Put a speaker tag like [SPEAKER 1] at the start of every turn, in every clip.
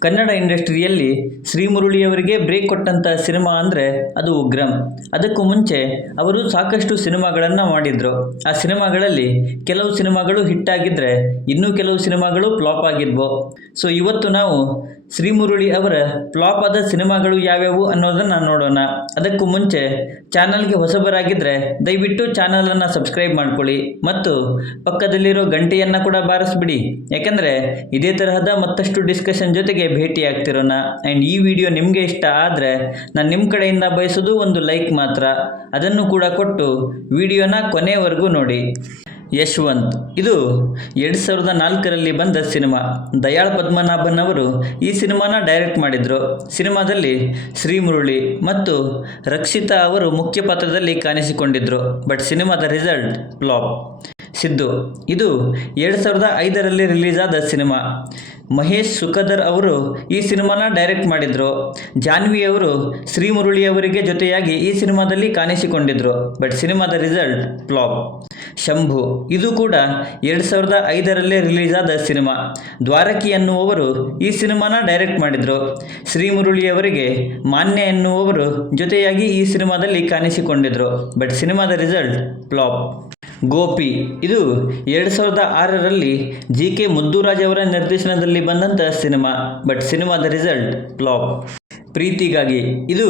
[SPEAKER 1] ಕನ್ನಡ ಇಂಡಸ್ಟ್ರಿಯಲ್ಲಿ ಶ್ರೀಮುರಳಿಯವರಿಗೆ ಬ್ರೇಕ್ ಕೊಟ್ಟಂಥ ಸಿನಿಮಾ ಅಂದರೆ ಅದು ಉಗ್ರಂ. ಅದಕ್ಕೂ ಮುಂಚೆ ಅವರು ಸಾಕಷ್ಟು ಸಿನಿಮಾಗಳನ್ನು ಮಾಡಿದರು. ಆ ಸಿನಿಮಾಗಳಲ್ಲಿ ಕೆಲವು ಸಿನಿಮಾಗಳು ಹಿಟ್ಟಾಗಿದ್ದರೆ ಇನ್ನೂ ಕೆಲವು ಸಿನಿಮಾಗಳು ಫ್ಲಾಪ್ ಆಗಿದ್ವು. ಸೊ ಇವತ್ತು ನಾವು ಶ್ರೀಮುರಳಿ ಅವರ ಫ್ಲಾಪ್ ಆದ ಸಿನಿಮಾಗಳು ಯಾವ್ಯಾವು ಅನ್ನೋದನ್ನು ನೋಡೋಣ. ಅದಕ್ಕೂ ಮುಂಚೆ ಚಾನಲ್ಗೆ ಹೊಸಬರಾಗಿದ್ದರೆ ದಯವಿಟ್ಟು ಚಾನಲನ್ನು ಸಬ್ಸ್ಕ್ರೈಬ್ ಮಾಡ್ಕೊಳ್ಳಿ ಮತ್ತು ಪಕ್ಕದಲ್ಲಿರೋ ಗಂಟೆಯನ್ನು ಕೂಡ ಬಾರಿಸ್ಬಿಡಿ. ಯಾಕೆಂದರೆ ಇದೇ ತರಹದ ಮತ್ತಷ್ಟು ಡಿಸ್ಕಷನ್ ಜೊತೆಗೆ ಭೇಟಿ ಆಗ್ತಿರೋಣ ಆ್ಯಂಡ್ ಈ ವಿಡಿಯೋ ನಿಮಗೆ ಇಷ್ಟ ಆದರೆ ನಾನು ನಿಮ್ಮ ಕಡೆಯಿಂದ ಬಯಸೋದು ಒಂದು ಲೈಕ್ ಮಾತ್ರ. ಅದನ್ನು ಕೂಡ ಕೊಟ್ಟು ವಿಡಿಯೋನ ಕೊನೆಯವರೆಗೂ ನೋಡಿ. ಯಶವಂತ್. ಇದು ಎರಡು ಸಾವಿರದ ನಾಲ್ಕರಲ್ಲಿ ಬಂದ ಸಿನಿಮಾ. ದಯಾಳ್ ಪದ್ಮನಾಭನ್ ಅವರು ಈ ಸಿನಿಮಾನ ಡೈರೆಕ್ಟ್ ಮಾಡಿದರು. ಸಿನಿಮಾದಲ್ಲಿ ಶ್ರೀಮುರಳಿ ಮತ್ತು ರಕ್ಷಿತಾ ಅವರು ಮುಖ್ಯ ಪಾತ್ರದಲ್ಲಿ ಕಾಣಿಸಿಕೊಂಡಿದ್ದರು ಬಟ್ ಸಿನಿಮಾದ ರಿಸಲ್ಟ್ ಫ್ಲಾಪ್ ಸಿದ್ದು. ಇದು ಎರಡು ಸಾವಿರದ ಐದರಲ್ಲಿ ರಿಲೀಸ್ ಆದ ಸಿನಿಮಾ. ಮಹೇಶ್ ಸುಖದರ್ ಅವರು ಈ ಸಿನಿಮಾನ ಡೈರೆಕ್ಟ್ ಮಾಡಿದರು. ಜಾನ್ವಿ ಅವರು ಶ್ರೀಮುರುಳಿ ಅವರಿಗೆ ಜೊತೆಯಾಗಿ ಈ ಸಿನಿಮಾದಲ್ಲಿ ಕಾಣಿಸಿಕೊಂಡಿದ್ದರು ಬಟ್ ಸಿನಿಮಾದ ರಿಸಲ್ಟ್ ಫ್ಲಾಪ್. ಶಂಭು. ಇದು ಕೂಡ ಎರಡು ಸಾವಿರದ ಐದರಲ್ಲೇ ರಿಲೀಸ್ ಆದ ಸಿನಿಮಾ. ದ್ವಾರಕಿ ಎನ್ನುವವರು ಈ ಸಿನಿಮಾನ ಡೈರೆಕ್ಟ್ ಮಾಡಿದರು. ಶ್ರೀಮುರುಳಿಯವರಿಗೆ ಮಾನ್ಯ ಎನ್ನುವವರು ಜೊತೆಯಾಗಿ ಈ ಸಿನಿಮಾದಲ್ಲಿ ಕಾಣಿಸಿಕೊಂಡಿದ್ದರು ಬಟ್ ಸಿನಿಮಾದ ರಿಸಲ್ಟ್ ಫ್ಲಾಪ್. ಗೋಪಿ. ಇದು ಎರಡು ಸಾವಿರದ ಆರರಲ್ಲಿ ಜಿ ಕೆ ಮುದ್ದುರಾಜ್ ಅವರ ನಿರ್ದೇಶನದಲ್ಲಿ ಬಂದಂಥ ಸಿನಿಮಾ, ಬಟ್ ಸಿನಿಮಾದ ರಿಸಲ್ಟ್ ಫ್ಲಾಪ್. ಪ್ರೀತಿಗಾಗಿ ಇದು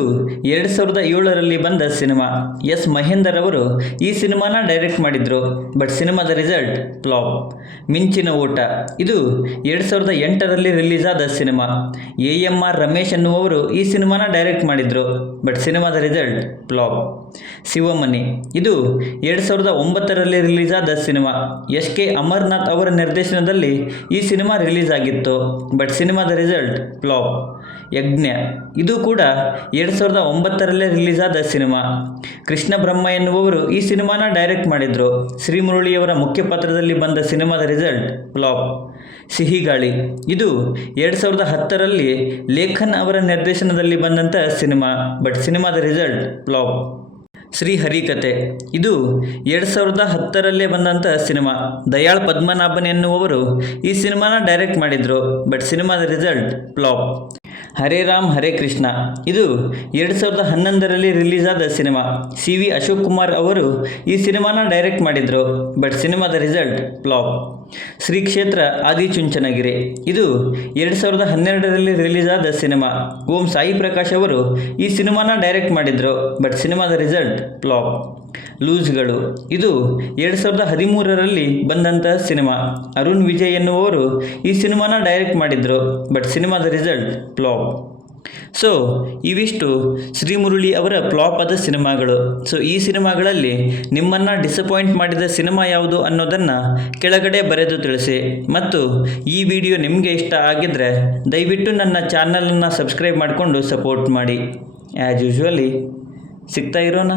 [SPEAKER 1] ಎರಡು ಸಾವಿರದ ಏಳರಲ್ಲಿ ಬಂದ ಸಿನಿಮಾ. ಎಸ್ ಮಹೇಂದರ್ ಅವರು ಈ ಸಿನಿಮಾನ ಡೈರೆಕ್ಟ್ ಮಾಡಿದರು, ಬಟ್ ಸಿನಿಮಾದ ರಿಸಲ್ಟ್ ಫ್ಲಾಪ್. ಮಿಂಚಿನ ಓಟ ಇದು ಎರಡು ಸಾವಿರದ ಎಂಟರಲ್ಲಿ ರಿಲೀಸ್ ಆದ cinema. A M R Ramesh ಎನ್ನುವವರು ಈ ಸಿನಿಮಾನ ಡೈರೆಕ್ಟ್ ಮಾಡಿದರು, ಬಟ್ ಸಿನಿಮಾದ ರಿಸಲ್ಟ್ ಫ್ಲಾಪ್. ಶಿವಮನಿ. ಇದು ಎರಡು ಸಾವಿರದ ಒಂಬತ್ತರಲ್ಲಿ ರಿಲೀಸ್ ಆದ ಸಿನಿಮಾ. ಎಸ್ ಕೆ ಅಮರ್ನಾಥ್ ಅವರ ನಿರ್ದೇಶನದಲ್ಲಿ ಈ ಸಿನಿಮಾ ರಿಲೀಸ್ ಆಗಿತ್ತು, ಬಟ್ ಸಿನಿಮಾದ ರಿಸಲ್ಟ್ ಫ್ಲಾಪ್. ಯಜ್ಞ. ಇದು ಕೂಡ ಎರಡು ಸಾವಿರದ ಒಂಬತ್ತರಲ್ಲೇ ರಿಲೀಸ್ ಆದ ಸಿನಿಮಾ. ಕೃಷ್ಣ ಬ್ರಹ್ಮ ಎನ್ನುವವರು ಈ ಸಿನಿಮಾನ ಡೈರೆಕ್ಟ್ ಮಾಡಿದರು. ಶ್ರೀಮುರಳಿಯವರ ಮುಖ್ಯ ಪಾತ್ರದಲ್ಲಿ ಬಂದ ಸಿನಿಮಾದ ರಿಸಲ್ಟ್ ಫ್ಲಾಪ್. ಸಿಹಿಗಾಳಿ ಇದು ಎರಡು ಸಾವಿರದ ಹತ್ತರಲ್ಲಿ ಲೇಖನ್ ಅವರ ನಿರ್ದೇಶನದಲ್ಲಿ ಬಂದಂಥ ಸಿನಿಮಾ, ಬಟ್ ಸಿನಿಮಾದ ರಿಸಲ್ಟ್ ಫ್ಲಾಪ್. ಶ್ರೀ ಹರಿಕತೆ ಇದು ಎರಡು ಸಾವಿರದ ಹತ್ತರಲ್ಲೇ ಬಂದಂಥ ಸಿನಿಮಾ. ದಯಾಳ್ ಪದ್ಮನಾಭನ್ ಎನ್ನುವವರು ಈ ಸಿನಿಮಾನ ಡೈರೆಕ್ಟ್ ಮಾಡಿದರು, ಬಟ್ ಸಿನಿಮಾದ ರಿಸಲ್ಟ್ ಫ್ಲಾಪ್. ಹರೇ ರಾಮ್, ಹರೇ ಕೃಷ್ಣ. ಇದು ಎರಡು ಸಾವಿರದ ಹನ್ನೊಂದರಲ್ಲಿ ರಿಲೀಸ್ ಆದ cinema. C V Ashok Kumar ಅವರು ಈ ಸಿನಿಮಾನ ಡೈರೆಕ್ಟ್ ಮಾಡಿದರು, ಬಟ್ ಸಿನಿಮಾದ ರಿಸಲ್ಟ್ ಫ್ಲಾಪ್. ಶ್ರೀ ಕ್ಷೇತ್ರ ಆದಿಚುಂಚನಗಿರಿ. ಇದು ಎರಡು ಸಾವಿರದ ಹನ್ನೆರಡರಲ್ಲಿ ರಿಲೀಸ್ ಆದ ಸಿನಿಮಾ. ಓಂ ಸಾಯಿ ಪ್ರಕಾಶ್ ಅವರು ಈ ಸಿನಿಮಾನ ಡೈರೆಕ್ಟ್ ಮಾಡಿದರು, ಬಟ್ ಸಿನಿಮಾದ ರಿಸಲ್ಟ್ ಫ್ಲಾಪ್. ಲೂಸ್ಗಳು. ಇದು ಎರಡು ಸಾವಿರದ ಹದಿಮೂರರಲ್ಲಿ ಬಂದಂತಹ ಸಿನಿಮಾ. ಅರುಣ್ ವಿಜಯ್ ಎನ್ನುವವರು ಈ ಸಿನಿಮಾನ ಡೈರೆಕ್ಟ್ ಮಾಡಿದರು, ಬಟ್ ಸಿನಿಮಾದ ರಿಸಲ್ಟ್ ಫ್ಲಾಪ್. ಸೊ ಇವಿಷ್ಟು ಶ್ರೀಮುರುಳಿ ಅವರ ಫ್ಲಾಪ್ ಆದ ಸಿನಿಮಾಗಳು. ಸೊ ಈ ಸಿನಿಮಾಗಳಲ್ಲಿ ನಿಮ್ಮನ್ನು ಡಿಸಪಾಯಿಂಟ್ ಮಾಡಿದ ಸಿನಿಮಾ ಯಾವುದು ಅನ್ನೋದನ್ನು ಕೆಳಗಡೆ ಬರೆದು ತಿಳಿಸಿ. ಮತ್ತು ಈ ವಿಡಿಯೋ ನಿಮಗೆ ಇಷ್ಟ ಆಗಿದ್ದರೆ ದಯವಿಟ್ಟು ನನ್ನ ಚಾನಲನ್ನು ಸಬ್ಸ್ಕ್ರೈಬ್ ಮಾಡಿಕೊಂಡು ಸಪೋರ್ಟ್ ಮಾಡಿ. ಆ್ಯಸ್ ಯೂಶ್ವಲಿ ಸಿಗ್ತಾ ಇರೋಣ